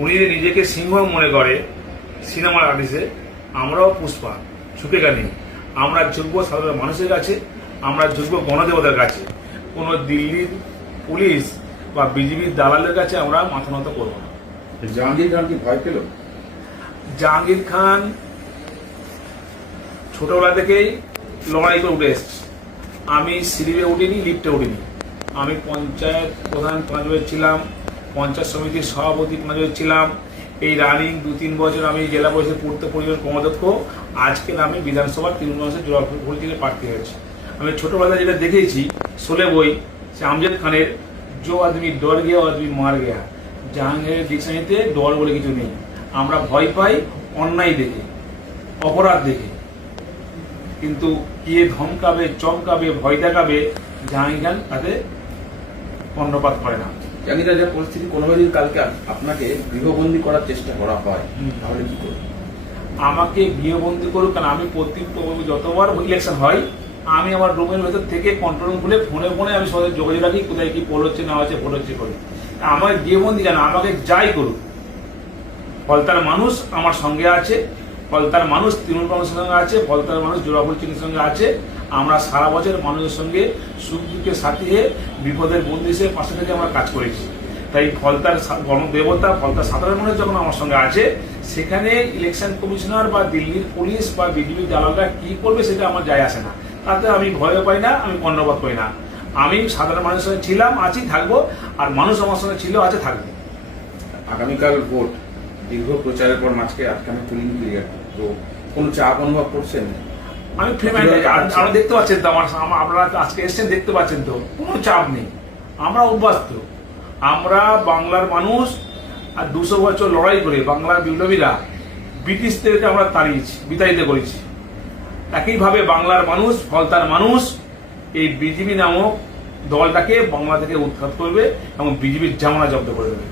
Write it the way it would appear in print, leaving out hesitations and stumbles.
উনি যদি নিজেকে সিংহ মনে করে সিনেমার আর্টিস্টে, আমরাও পুষ্পা, ঝুঁকে নেই। আমরা ঝুঁকব সাধারণ মানুষের কাছে, আমরা ঝুঁকব গণদেবতার কাছে। কোনো দিল্লির পুলিশ বা বিজেপির দালালের কাছে আমরা মাথা নত করবো না। জাহাঙ্গীর খান কি ভয় পেল? জাহাঙ্গীর খান ছোটবেলা থেকেই লড়াই করে উঠে এসছে। আমি সিঁড়িতে উঠিনি, লিফটে উঠিনি। আমি পঞ্চায়েত প্রধান 5 বছর ছিলাম, পঞ্চায়েত সমিতির সভাপতি 5 বছর ছিলাম। এই রানিং 2-3 বছর আমি জেলা পরিষদ পূর্ত পরিষদের কর্মাধ্যক্ষ। আজকে আমি বিধানসভার তৃণমূল কংগ্রেসের জোড়াফুল থেকে প্রার্থী হয়েছি। আমি ছোটবেলায় যেটা দেখেছি শোলে বই, সে আমজাদ খানের জো আদমি ডর গিয়া ও আদমি মার গিয়া। জাহাঙ্গীরের ডিকশনারিতে ডর বলে কিছু নেই। আমরা ভয় পাই অন্যায় দেখে, অপরাধ দেখে, কিন্তু কে ধমকাবে, চমকাবে, ভয় দেখাবে, জাহাঙ্গীর খান তাতে কর্ণপাত করে না। জাহাঙ্গীর রাজার পরিস্থিতি কোনোভাবে যদি কালকে আপনাকে গৃহবন্দী করার চেষ্টা করা হয় তাহলে কি করবেন? আমাকে গৃহবন্দী করুক, কারণ আমি যতবার ইলেকশন হয় আমি আমার রুমের ভেতর থেকে কন্ট্রোল রুম খুলে ফোনে ফোনে আমি সবাই যোগাযোগ রাখি, কোথায় কি পোল হচ্ছে না হচ্ছে, ভোট হচ্ছে করি। আমার গৃহবন্দী কেন, আমাকে যাই করুক, ফলতার মানুষ আমার সঙ্গে আছে, ফলতার মানুষ তৃণমূল কংগ্রেসের সঙ্গে আছে, ফলতার মানুষ জোড়াফুল চিহ্নের সঙ্গে আছে। আমরা সারা বছর মানুষের সঙ্গে সুখ দুঃখের সাথী হয়ে বিপদের বন্ধু হিসেবে পাশে থেকে আমরা কাজ করেছি। তাই ফলতার গণদেবতা, ফলতার সাধারণ মানুষ যখন আমার সঙ্গে আছে, সেখানে ইলেকশন কমিশনার বা দিল্লির পুলিশ বা বিজেপি দালালরা কি করবে সেটা আমার যায় আসে না। তাতে আমি ভয় পাই না, আমি কর্ণপাত করি না। আমি সাধারণ মানুষের সঙ্গে ছিলাম, আছি, থাকবো, আর মানুষ আমার সঙ্গে ছিল, আছে, থাকবে। আগামীকাল ভোট, দীর্ঘ প্রচারের পর মাঝকে আজকে পুলিং ক্লিয়ার, তো কোনো চাপ অনুভব করছেন? আমি আপনারা দেখতে পাচ্ছেন তো, আপনারা আজকে এসছেন, দেখতে পাচ্ছেন তো, কোনো চাপ নেই। আমরা অভ্যস্ত। আমরা বাংলার মানুষ, আর 200 বছর লড়াই করে বাংলার বিপ্লবীরা ব্রিটিশদেরকে আমরা তাড়িয়েছি, বিতাড়িত করেছি। একইভাবে বাংলার মানুষ, ফলতার মানুষ এই বিজেপি নামক দলটাকে বাংলা থেকে উৎখাত করবে এবং বিজেপির জামানা জব্দ করে দেবে।